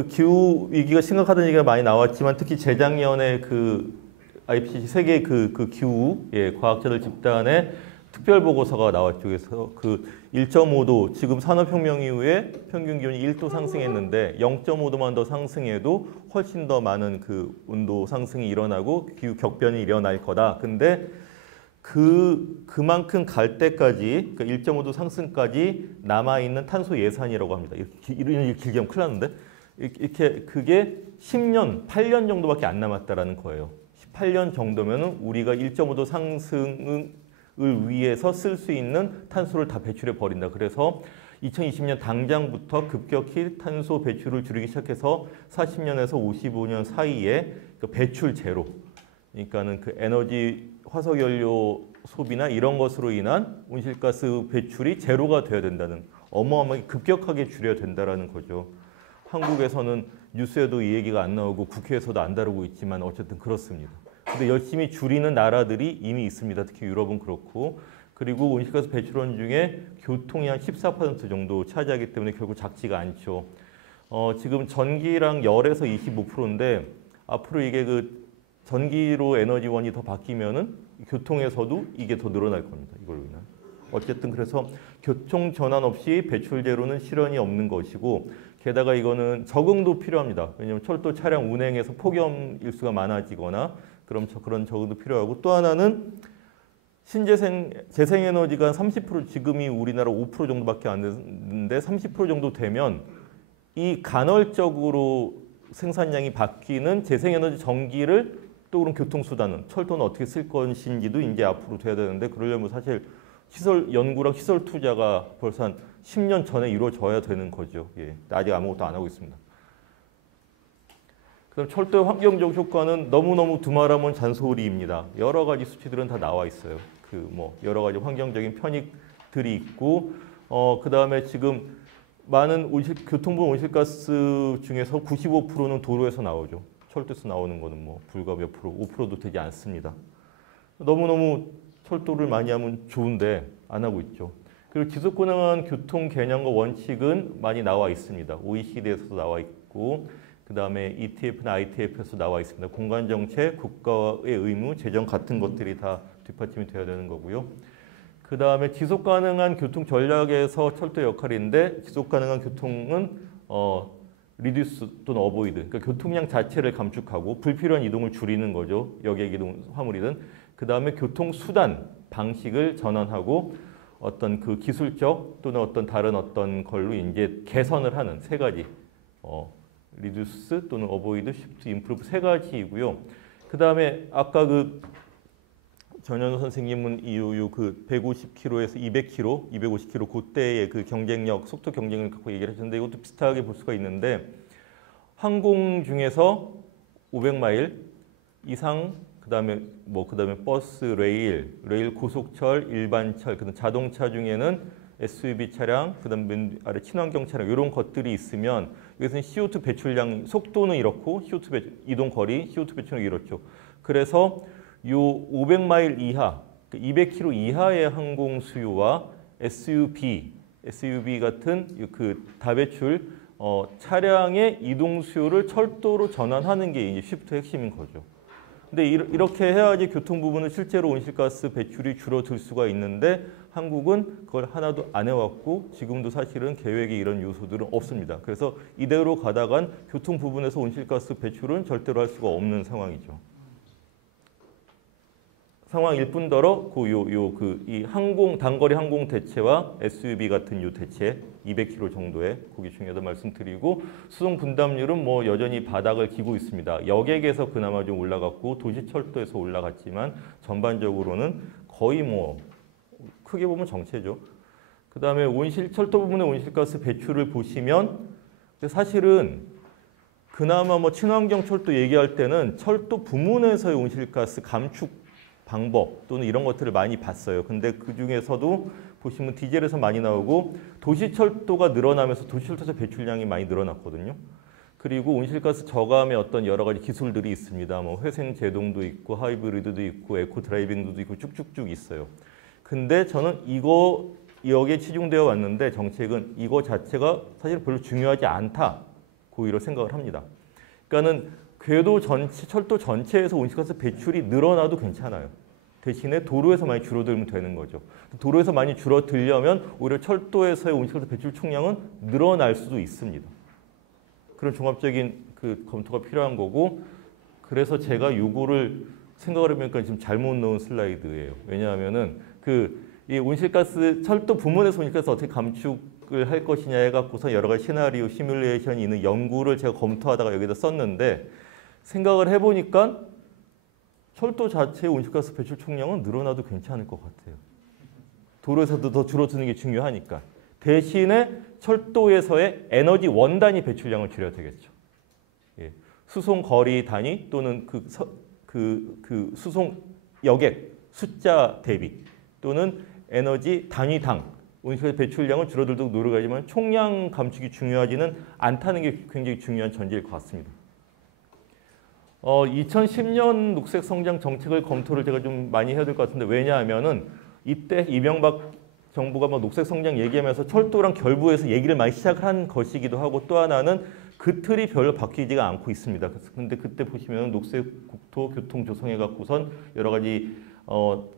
그 기후 위기가 심각하다는 얘기가 많이 나왔지만 특히 재작년에 그 IPCC 세계 그 기후 과학자들 집단의 특별 보고서가 나왔죠. 그래서 그 1.5도 지금 산업혁명 이후에 평균 기온이 1도 상승했는데 0.5도만 더 상승해도 훨씬 더 많은 그 온도 상승이 일어나고 기후 격변이 일어날 거다. 근데 그만큼 갈 때까지 그러니까 1.5도 상승까지 남아있는 탄소 예산이라고 합니다. 이런 길게 하면 큰일 났는데 이렇게 그게 10년, 8년 정도밖에 안 남았다라는 거예요. 18년 정도면은 우리가 1.5도 상승을 위해서 쓸 수 있는 탄소를 다 배출해 버린다. 그래서 2020년 당장부터 급격히 탄소 배출을 줄이기 시작해서 40년에서 55년 사이에 그 배출 제로, 그러니까는 그 에너지 화석연료 소비나 이런 것으로 인한 온실가스 배출이 제로가 되어야 된다는 어마어마하게 급격하게 줄여야 된다라는 거죠. 한국에서는 뉴스에도 이 얘기가 안 나오고 국회에서도 안 다루고 있지만 어쨌든 그렇습니다. 근데 열심히 줄이는 나라들이 이미 있습니다. 특히 유럽은 그렇고. 그리고 온실가스 배출원 중에 교통이 한 14% 정도 차지하기 때문에 결국 작지가 않죠. 지금 전기랑 열에서 25%인데 앞으로 이게 그 전기로 에너지원이 더 바뀌면은 교통에서도 이게 더 늘어날 겁니다. 이걸로 인한. 어쨌든 그래서 교통 전환 없이 배출 제로는 실현이 없는 것이고 게다가 이거는 적응도 필요합니다. 왜냐하면 철도 차량 운행에서 폭염 일수가 많아지거나 그런 적응도 필요하고 또 하나는 재생에너지가 30% 지금이 우리나라 5% 정도밖에 안 되는데 30% 정도 되면 이 간헐적으로 생산량이 바뀌는 재생에너지 전기를 또 그런 교통수단은 철도는 어떻게 쓸 것인지도 이제 앞으로 돼야 되는데 그러려면 사실 시설 연구랑 시설 투자가 벌써 한 10년 전에 이루어져야 되는 거죠. 예, 아직 아무것도 안 하고 있습니다. 그럼 철도의 환경적 효과는 너무너무 두말하면 잔소리입니다. 여러 가지 수치들은 다 나와 있어요. 그 뭐 여러 가지 환경적인 편익들이 있고 그 다음에 지금 많은 교통부 온실가스 중에서 95%는 도로에서 나오죠. 철도에서 나오는 거는 뭐 불과 몇 프로, 5%도 되지 않습니다. 너무너무 철도를 많이 하면 좋은데 안 하고 있죠. 그리고 지속가능한 교통 개념과 원칙은 많이 나와 있습니다. OECD에서도 나와 있고 그 다음에 ETF나 ITF에서 나와 있습니다. 공간정책, 국가의 의무, 재정 같은 것들이 다 뒷받침이 되어야 되는 거고요. 그 다음에 지속가능한 교통 전략에서 철도의 역할인데 지속가능한 교통은 리듀스 또는 어보이드, 그러니까 교통량 자체를 감축하고 불필요한 이동을 줄이는 거죠. 여객 이동, 화물이든. 그 다음에 교통수단, 방식을 전환하고 어떤 그 기술적 또는 어떤 다른 어떤 걸로 이제 개선을 하는 세 가지. 리듀스 또는 어보이드, 시프트, 임프루브 세 가지이고요. 그 다음에 아까 그 전현우 선생님은 그 150km에서 200km, 250km 그때의 그 경쟁력, 속도 경쟁을 갖고 얘기를 하셨는데 이것도 비슷하게 볼 수가 있는데 항공 중에서 500마일 이상 그다음에 버스, 레일 고속철, 일반철, 그다음 자동차 중에는 SUV 차량, 그다음 맨 아래 친환경 차량 이런 것들이 있으면 여기서는 CO2 배출량 속도는 이렇고 CO2 배출, 이동 거리, CO2 배출은 이렇죠. 그래서 요 500마일 이하, 200km 이하의 항공 수요와 SUV 같은 그 다배출 차량의 이동 수요를 철도로 전환하는 게 이제 쉬프트의 핵심인 거죠. 근데 이렇게 해야지 교통 부분은 실제로 온실가스 배출이 줄어들 수가 있는데 한국은 그걸 하나도 안 해왔고 지금도 사실은 계획에 이런 요소들은 없습니다. 그래서 이대로 가다간 교통 부분에서 온실가스 배출은 절대로 할 수가 없는 상황이죠. 상황일 뿐더러 이 단거리 항공 대체와 SUV 같은 요 대체 200km 정도의 그게 중요하다 말씀드리고 수송 분담률은 뭐 여전히 바닥을 기고 있습니다. 여객에서 그나마 좀 올라갔고 도시철도에서 올라갔지만 전반적으로는 거의 뭐 크게 보면 정체죠. 그 다음에 철도 부분의 온실가스 배출을 보시면 사실은 그나마 뭐 친환경 철도 얘기할 때는 철도 부문에서의 온실가스 감축 방법 또는 이런 것들을 많이 봤어요. 근데 그 중에서도 보시면 디젤에서 많이 나오고 도시철도가 늘어나면서 도시철도에서 배출량이 많이 늘어났거든요. 그리고 온실가스 저감의 어떤 여러 가지 기술들이 있습니다. 뭐 회생 제동도 있고 하이브리드도 있고 에코 드라이빙도 있고 쭉쭉쭉 있어요. 근데 저는 여기에 치중되어 왔는데 정책은 이거 자체가 사실 별로 중요하지 않다. 오히려 생각을 합니다. 그러니까는 궤도 전체, 철도 전체에서 온실가스 배출이 늘어나도 괜찮아요. 대신에 도로에서 많이 줄어들면 되는 거죠. 도로에서 많이 줄어들려면 오히려 철도에서의 온실가스 배출 총량은 늘어날 수도 있습니다. 그런 종합적인 그 검토가 필요한 거고, 그래서 제가 요거를 생각을 해보니까 지금 잘못 넣은 슬라이드예요. 왜냐하면은 이 온실가스 철도 부문에서 온실가스 어떻게 감축을 할 것이냐 해갖고서 여러 가지 시나리오 시뮬레이션이 있는 연구를 제가 검토하다가 여기다 썼는데, 생각을 해보니까 철도 자체의 온실가스 배출 총량은 늘어나도 괜찮을 것 같아요. 도로에서도 더 줄어드는 게 중요하니까. 대신에 철도에서의 에너지 원단위 배출량을 줄여야 되겠죠. 예. 수송 거리 단위 또는 그 수송 여객 숫자 대비 또는 에너지 단위당 온실가스 배출량은 줄어들도록 노력하지만 총량 감축이 중요하지는 않다는 게 굉장히 중요한 전제일 것 같습니다. 2010년 녹색 성장 정책을 검토를 제가 좀 많이 해야 될 것 같은데, 왜냐하면은 이때 이명박 정부가 뭐 녹색 성장 얘기하면서 철도랑 결부해서 얘기를 많이 시작한 것이기도 하고, 또 하나는 그 틀이 별로 바뀌지가 않고 있습니다. 근데 그때 보시면 녹색 국토 교통 조성해 갖고선 여러 가지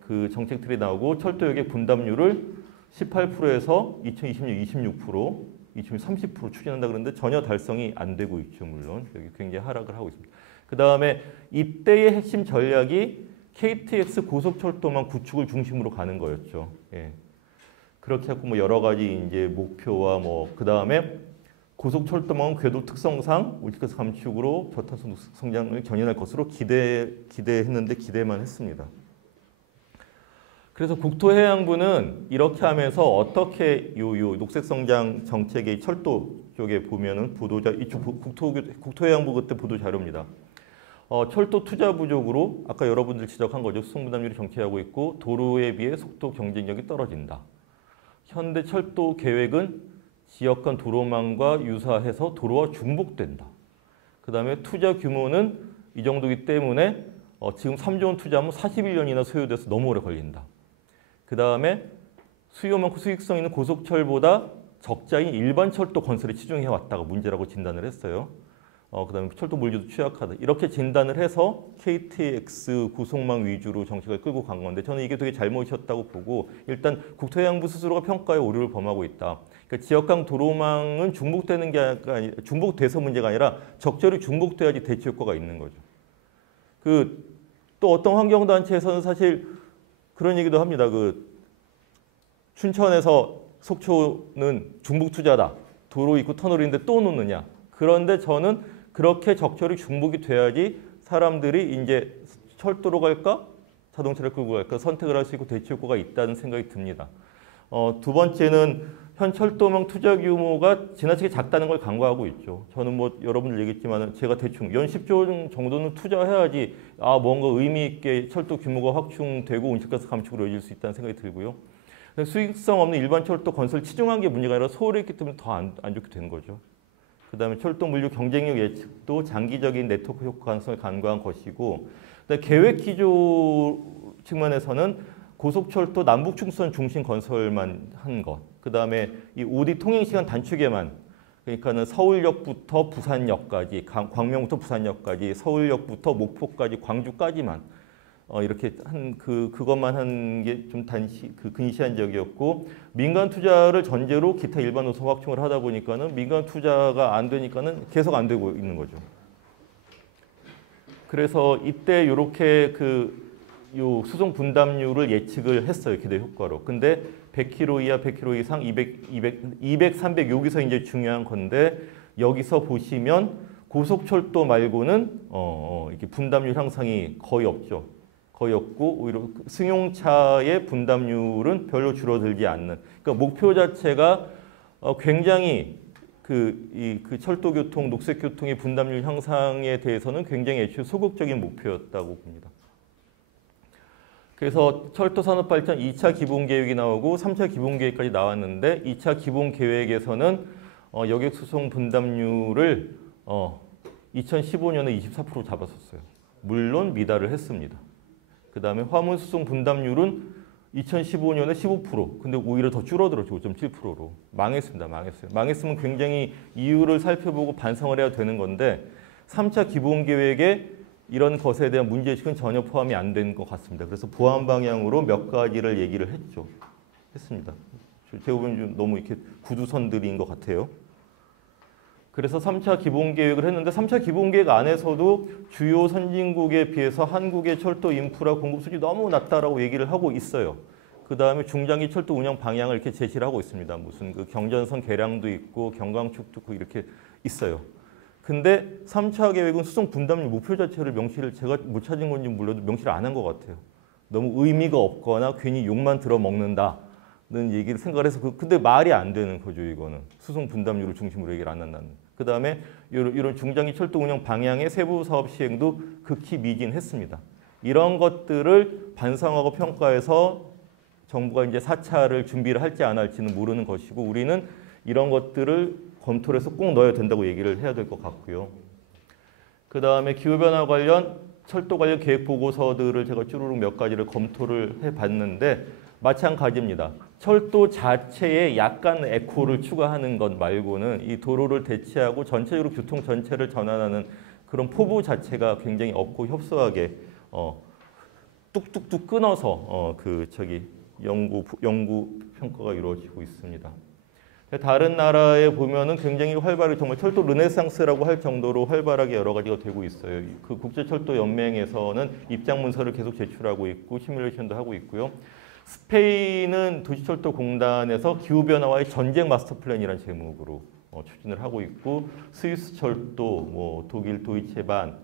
그 정책들이 나오고, 철도 여객 분담률을 18%에서 2020년 26%, 2030% 추진한다 그러는데 전혀 달성이 안 되고 있죠. 물론 여기 굉장히 하락을 하고 있습니다. 그 다음에 이때의 핵심 전략이 KTX 고속철도망 구축을 중심으로 가는 거였죠. 예. 그렇게 하고 뭐 여러 가지 이제 목표와 그 다음에 고속철도망은 궤도 특성상 온실가스 감축으로 저탄소 성장을 견인할 것으로 기대했는데 기대만 했습니다. 그래서 국토해양부는 이렇게 하면서 어떻게 요 녹색 성장 정책의 철도 쪽에 보면은 이쪽 국토해양부 그때 보도 자료입니다. 철도 투자 부족으로 아까 여러분들 지적한 거죠. 수송 부담률이 정체하고 있고 도로에 비해 속도 경쟁력이 떨어진다. 현대 철도 계획은 지역 간 도로망과 유사해서 도로와 중복된다. 그 다음에 투자 규모는 이 정도이기 때문에 지금 3조 원 투자하면 41년이나 소요돼서 너무 오래 걸린다. 그 다음에 수요 많고 수익성 있는 고속철보다 적자인 일반 철도 건설에 치중해 왔다가 문제라고 진단을 했어요. 그 다음에 철도 물류도 취약하다. 이렇게 진단을 해서 KTX 고속망 위주로 정책을 끌고 간 건데, 저는 이게 되게 잘못이었다고 보고, 일단 국토해양부 스스로가 평가에 오류를 범하고 있다. 그러니까 지역간 도로망은 중복되는 게 아니라, 중복돼서 문제가 아니라 적절히 중복돼야지 대체 효과가 있는 거죠. 또 어떤 환경단체에서는 사실 그런 얘기도 합니다. 춘천에서 속초는 중복 투자다. 도로 있고 터널인데 또 놓느냐. 그런데 저는 그렇게 적절히 중복이 돼야지 사람들이 이제 철도로 갈까? 자동차를 끌고 갈까? 선택을 할 수 있고 대체 효과가 있다는 생각이 듭니다. 두 번째는 현 철도망 투자 규모가 지나치게 작다는 걸 간과하고 있죠. 저는 여러분들 얘기했지만 제가 대충 연 10조 정도는 투자해야지 뭔가 의미 있게 철도 규모가 확충되고 온실가스 감축으로 이어질 수 있다는 생각이 들고요. 수익성 없는 일반 철도 건설 치중한 게 문제가 아니라 소홀히 했기 때문에 더 안 좋게 된 거죠. 그 다음에 철도 물류 경쟁력 예측도 장기적인 네트워크 효과 가능성을 간과한 것이고, 계획 기조 측면에서는 고속철도 남북충선 중심 건설만 한 것, 그 다음에 이 OD 통행시간 단축에만, 그러니까는 서울역부터 부산역까지, 광명부터 부산역까지, 서울역부터 목포까지, 광주까지만 이렇게 그것만 한 게 좀 근시안적이었고, 민간 투자를 전제로 기타 일반 노선 확충을 하다 보니까는 민간 투자가 안 되니까는 계속 안 되고 있는 거죠. 그래서 이때 이렇게 요 수송 분담률을 예측을 했어요. 기대 효과로. 근데 100km 이하, 100km 이상, 200, 300 여기서 이제 중요한 건데, 여기서 보시면 고속철도 말고는 이렇게 분담률 향상이 거의 없죠. 거의 없고, 오히려 승용차의 분담률은 별로 줄어들지 않는. 그러니까 목표 자체가 굉장히 그 철도교통, 녹색교통의 분담률 향상에 대해서는 굉장히 애초에 소극적인 목표였다고 봅니다. 그래서 철도산업발전 2차 기본계획이 나오고 3차 기본계획까지 나왔는데, 2차 기본계획에서는 여객수송 분담률을 2015년에 24% 잡았었어요. 물론 미달을 했습니다. 그 다음에 화물수송 분담률은 2015년에 15%, 근데 오히려 더 줄어들었죠. 5.7%로. 망했습니다. 망했어요. 망했으면 굉장히 이유를 살펴보고 반성을 해야 되는 건데 3차 기본계획에 이런 것에 대한 문제의식은 전혀 포함이 안 된 것 같습니다. 그래서 보완 방향으로 몇 가지를 얘기를 했습니다. 제가 보면 좀 너무 이렇게 구두선들인 것 같아요. 그래서 3차 기본계획을 했는데 3차 기본계획 안에서도 주요 선진국에 비해서 한국의 철도 인프라 공급 수준이 너무 낮다라고 얘기를 하고 있어요. 그 다음에 중장기 철도 운영 방향을 이렇게 제시를 하고 있습니다. 무슨 그 경전선 개량도 있고 경강축도 있고 이렇게 있어요. 근데 3차 계획은 수송 분담률 목표 자체를 명시를 제가 못 찾은 건지 몰라도 명시를 안 한 것 같아요. 너무 의미가 없거나 괜히 욕만 들어먹는다. 는 얘기를 생각을 해서 근데 말이 안 되는 거죠. 이거는 수송 분담률을 중심으로 얘기를 안 한다는. 그 다음에 이런 중장기 철도 운영 방향의 세부 사업 시행도 극히 미진했습니다. 이런 것들을 반성하고 평가해서 정부가 이제 4차를 준비를 할지 안 할지는 모르는 것이고 우리는 이런 것들을 검토를 해서 꼭 넣어야 된다고 얘기를 해야 될 것 같고요. 그 다음에 기후변화 관련 철도 관련 계획 보고서들을 제가 쭈루룩 몇 가지를 검토를 해봤는데 마찬가지입니다. 철도 자체에 약간 에코를 추가하는 것 말고는 이 도로를 대체하고 전체적으로 교통 전체를 전환하는 그런 포부 자체가 굉장히 없고 협소하게 뚝뚝뚝 끊어서 연구 평가가 이루어지고 있습니다. 다른 나라에 보면은 굉장히 활발하게 정말 철도 르네상스라고 할 정도로 활발하게 여러 가지가 되고 있어요. 그 국제철도연맹에서는 입장 문서를 계속 제출하고 있고 시뮬레이션도 하고 있고요. 스페인은 도시철도공단에서 기후변화와의 전쟁 마스터 플랜이라는 제목으로 추진을 하고 있고 스위스 철도, 뭐 독일 도이체반,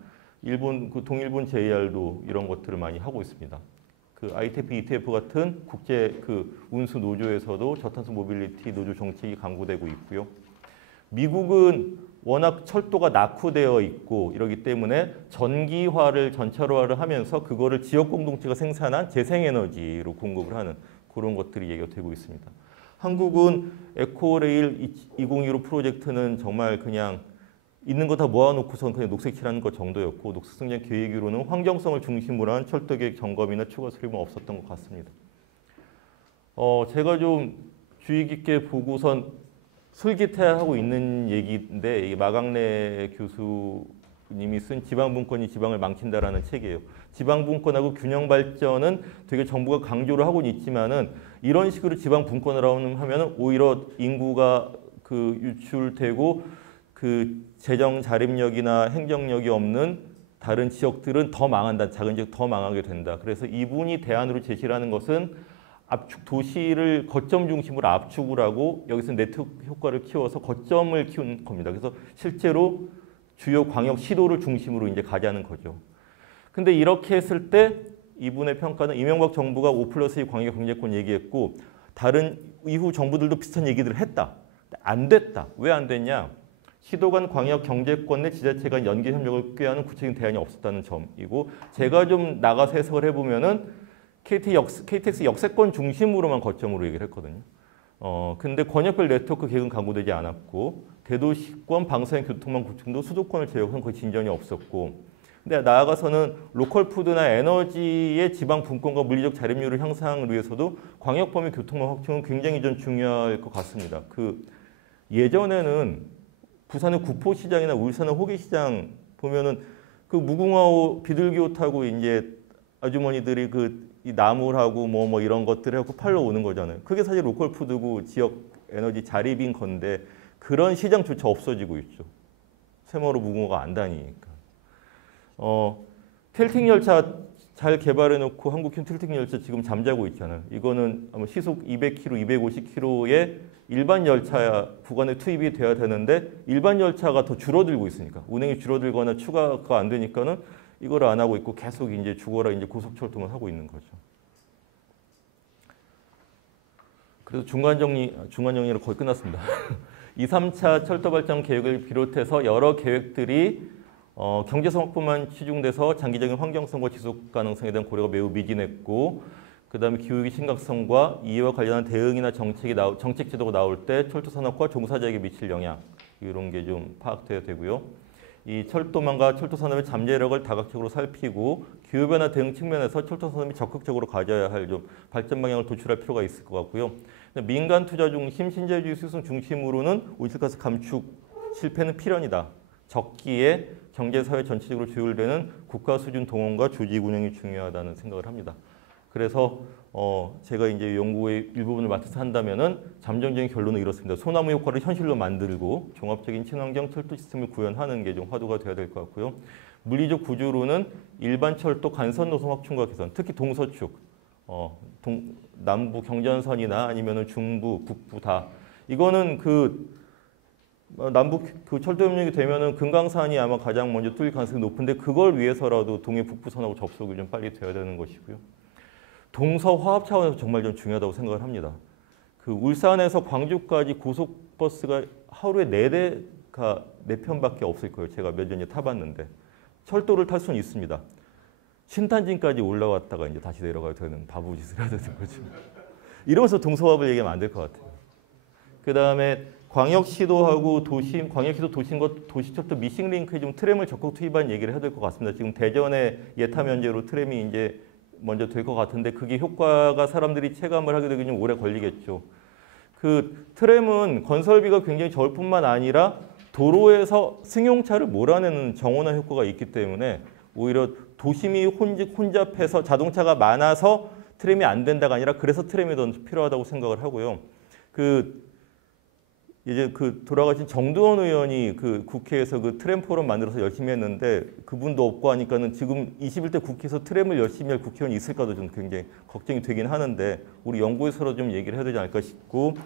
일본 그 동일본 JR도 이런 것들을 많이 하고 있습니다. 그 ITF, ETF 같은 국제 그 운수 노조에서도 저탄소 모빌리티 노조 정책이 강구되고 있고요. 미국은 워낙 철도가 낙후되어 있고 이러기 때문에 전기화를 전차로화를 하면서 그거를 지역 공동체가 생산한 재생에너지로 공급을 하는 그런 것들이 얘기가 되고 있습니다. 한국은 에코레일 2015 프로젝트는 정말 그냥 있는 거 다 모아놓고선 그냥 녹색칠하는 것 정도였고 녹색성장 계획으로는 환경성을 중심으로 한 철도 계획 점검이나 추가 수립은 없었던 것 같습니다. 제가 좀 주의 깊게 보고선 솔깃해하고 있는 얘기인데 마강래 교수님이 쓴 지방분권이 지방을 망친다라는 책이에요. 지방분권하고 균형발전은 되게 정부가 강조를 하고는 있지만은 이런 식으로 지방분권을 하면 오히려 인구가 그 유출되고 그 재정 자립력이나 행정력이 없는 다른 지역들은 더 망한다. 작은 지역 더 망하게 된다. 그래서 이분이 대안으로 제시를 하는 것은 압축 도시를 거점 중심으로 압축을 하고 여기서 네트워크 효과를 키워서 거점을 키우는 겁니다. 그래서 실제로 주요 광역 시도를 중심으로 이제 가자는 거죠. 근데 이렇게 했을 때 이분의 평가는 이명박 정부가 5+2 광역 경제권 얘기했고 다른 이후 정부들도 비슷한 얘기들을 했다. 안 됐다. 왜 안 됐냐? 시도 간 광역 경제권 내 지자체 간 연계 협력을 꾀하는 구체적인 대안이 없었다는 점이고 제가 좀 나가서 해석을 해보면은 KTX 역세권 중심으로만 거점으로 얘기를 했거든요. 근데 권역별 네트워크 계획은 강구되지 않았고 대도시권 방사형 교통망 구축도 수도권을 제외한 거의 진전이 없었고 근데 나아가서는 로컬 푸드나 에너지의 지방 분권과 물리적 자립률을 향상을 위해서도 광역 범위 교통망 확충은 굉장히 좀 중요할 것 같습니다. 그 예전에는 부산의 구포시장이나 울산의 호계시장 보면은 그 무궁화 비둘기호 타고 이제 아주머니들이 이 나물하고 뭐 이런 것들을 하고 팔러 오는 거잖아요. 그게 사실 로컬 푸드고 지역 에너지 자립인 건데 그런 시장조차 없어지고 있죠. 세모로 무궁화가 안 다니니까. 틸팅 열차 잘 개발해놓고 한국형 틸팅 열차 지금 잠자고 있잖아요. 이거는 아마 시속 200km, 250km의 일반 열차 구간에 투입이 돼야 되는데 일반 열차가 더 줄어들고 있으니까 운행이 줄어들거나 추가가 안 되니까는 이걸 안 하고 있고 계속 이제 죽어라 이제 고속철도만 하고 있는 거죠. 그래서 중간 정리로 거의 끝났습니다. 2, 3차 철도 발전 계획을 비롯해서 여러 계획들이 경제성 확보만 치중돼서 장기적인 환경성과 지속 가능성에 대한 고려가 매우 미진했고 그다음에 기후위기 심각성과 이와 관련한 대응이나 정책 지도가 나올 때 철도 산업과 종사자에게 미칠 영향 이런 게 좀 파악돼야 되고요. 이 철도망과 철도산업의 잠재력을 다각적으로 살피고 기후변화 대응 측면에서 철도산업이 적극적으로 가져야 할 좀 발전 방향을 도출할 필요가 있을 것 같고요. 민간 투자 중심, 신재주의 수승 중심으로는 온실가스 감축 실패는 필연이다. 적기에 경제사회 전체적으로 조율되는 국가 수준 동원과 조직 운영이 중요하다는 생각을 합니다. 그래서 제가 이제 연구의 일부분을 맡아서 한다면은 잠정적인 결론은 이렇습니다. 소나무 효과를 현실로 만들고 종합적인 친환경 철도 시스템을 구현하는 게 좀 화두가 되어야 될 것 같고요. 물리적 구조로는 일반 철도 간선 노선 확충과 개선, 특히 동서축, 남부 경전선이나 아니면은 중부, 북부 다 이거는 남북 그 철도 협력이 되면은 금강산이 아마 가장 먼저 뚫릴 가능성이 높은데 그걸 위해서라도 동해 북부선하고 접속이 좀 빨리 되어야 되는 것이고요. 동서 화합 차원에서 정말 좀 중요하다고 생각을 합니다. 그 울산에서 광주까지 고속버스가 하루에 4대가 4편밖에 없을 거예요. 제가 몇 년에 타봤는데 철도를 탈 수는 있습니다. 신탄진까지 올라왔다가 이제 다시 내려가야 되는 바보짓을 해야 되는 거죠. 이러면서 동서화합을 얘기하면 안 될 것 같아요. 그 다음에 광역시도하고 도심, 광역시도 도심과 도시철도 미싱링크에 좀 트램을 적극 투입한 얘기를 해야 될 것 같습니다. 지금 대전의 예타 면제로 트램이 이제 먼저 될 것 같은데 그게 효과가 사람들이 체감을 하게 되기 좀 오래 걸리겠죠. 그 트램은 건설비가 굉장히 적을 뿐만 아니라 도로에서 승용차를 몰아내는 정원화 효과가 있기 때문에 오히려 도심이 혼잡해서 자동차가 많아서 트램이 안 된다가 아니라 그래서 트램이 더 필요하다고 생각을 하고요. 이제 돌아가신 정두원 의원이 국회에서 트램 포럼 만들어서 열심히 했는데 그분도 없고 하니까는 지금 21대 국회에서 트램을 열심히 할 국회의원이 있을까도 좀 굉장히 걱정이 되긴 하는데 우리 연구에서도 좀 얘기를 해야 되지 않을까 싶고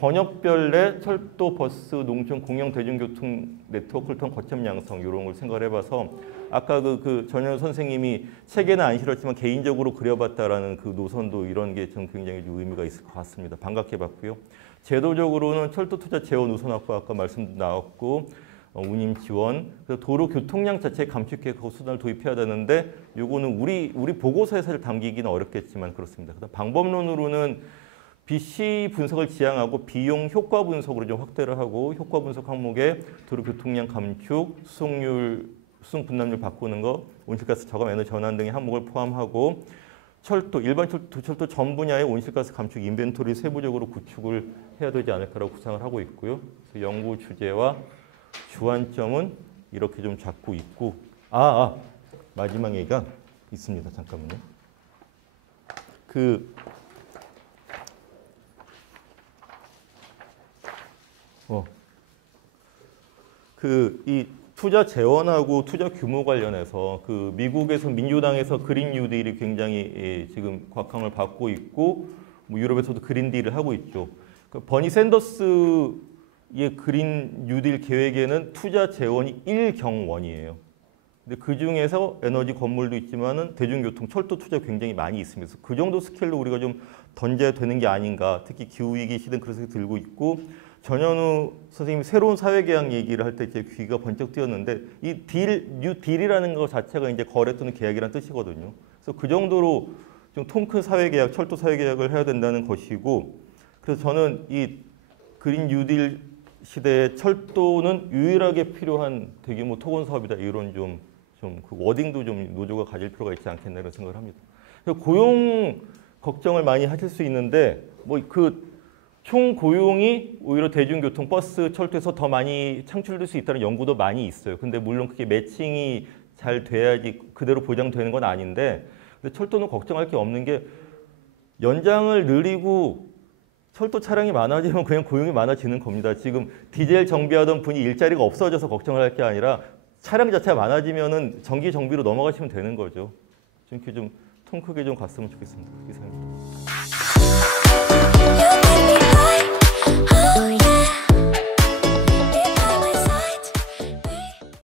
권역별 내 철도, 버스, 농촌, 공영 대중교통 네트워크를 통한 거점 양성 이런 걸 생각을 해봐서 아까 전현 선생님이 책에는 안 실었지만 개인적으로 그려봤다라는 그 노선도 이런 게 좀 굉장히 의미가 있을 것 같습니다. 반갑게봤고요. 제도적으로는 철도 투자 재원 우선 확보 아까 말씀 나왔고 운임 지원, 도로 교통량 자체 감축 계획하고 수단을 도입해야 되는데 요거는 우리 보고서에서 담기기는 어렵겠지만 그렇습니다. 방법론으로는 BC 분석을 지향하고 비용 효과 분석으로 좀 확대를 하고 효과 분석 항목에 도로 교통량 감축, 수송 분담률 바꾸는 거, 온실가스 저감 에너지 전환 등의 항목을 포함하고 철도, 일반 철도 전 분야의 온실가스 감축 인벤토리 세부적으로 구축을 해야 되지 않을까라고 구상을 하고 있고요. 그래서 연구 주제와 주안점은 이렇게 좀 잡고 있고 마지막 얘기가 있습니다. 잠깐만요. 이 투자 재원하고 투자 규모 관련해서 미국에서 민주당에서 그린 뉴딜이 굉장히 지금 곽황을 받고 있고 유럽에서도 그린 딜을 하고 있죠. 버니 샌더스의 그린 뉴딜 계획에는 투자 재원이 1경원이에요. 근데 그 중에서 에너지 건물도 있지만은 대중교통, 철도 투자 굉장히 많이 있습니다. 그래서 그 정도 스케일로 우리가 좀 던져야 되는 게 아닌가. 특히 기후위기 시대는 그런 생각이 들고 있고 전현우 선생님이 새로운 사회계약 얘기를 할 때 제 귀가 번쩍 뜨였는데 이 뉴 딜이라는 것 자체가 이제 거래 또는 계약이라는 뜻이거든요. 그래서 그 정도로 좀 통 큰 사회계약, 철도 사회계약을 해야 된다는 것이고 그래서 저는 이 그린 뉴딜 시대의 철도는 유일하게 필요한 대규모 토건 사업이다. 이런 그 워딩도 좀 노조가 가질 필요가 있지 않겠나 이런 생각을 합니다. 고용 걱정을 많이 하실 수 있는데 총 고용이 오히려 대중교통, 버스, 철도에서 더 많이 창출될 수 있다는 연구도 많이 있어요. 근데 물론 그게 매칭이 잘 돼야지 그대로 보장되는 건 아닌데 근데 철도는 걱정할 게 없는 게 연장을 늘리고 철도 차량이 많아지면 그냥 고용이 많아지는 겁니다. 지금 디젤 정비하던 분이 일자리가 없어져서 걱정을 할 게 아니라 차량 자체가 많아지면은 전기 정비로 넘어가시면 되는 거죠. 좀 통 크게 좀 갔으면 좋겠습니다. 이상입니다.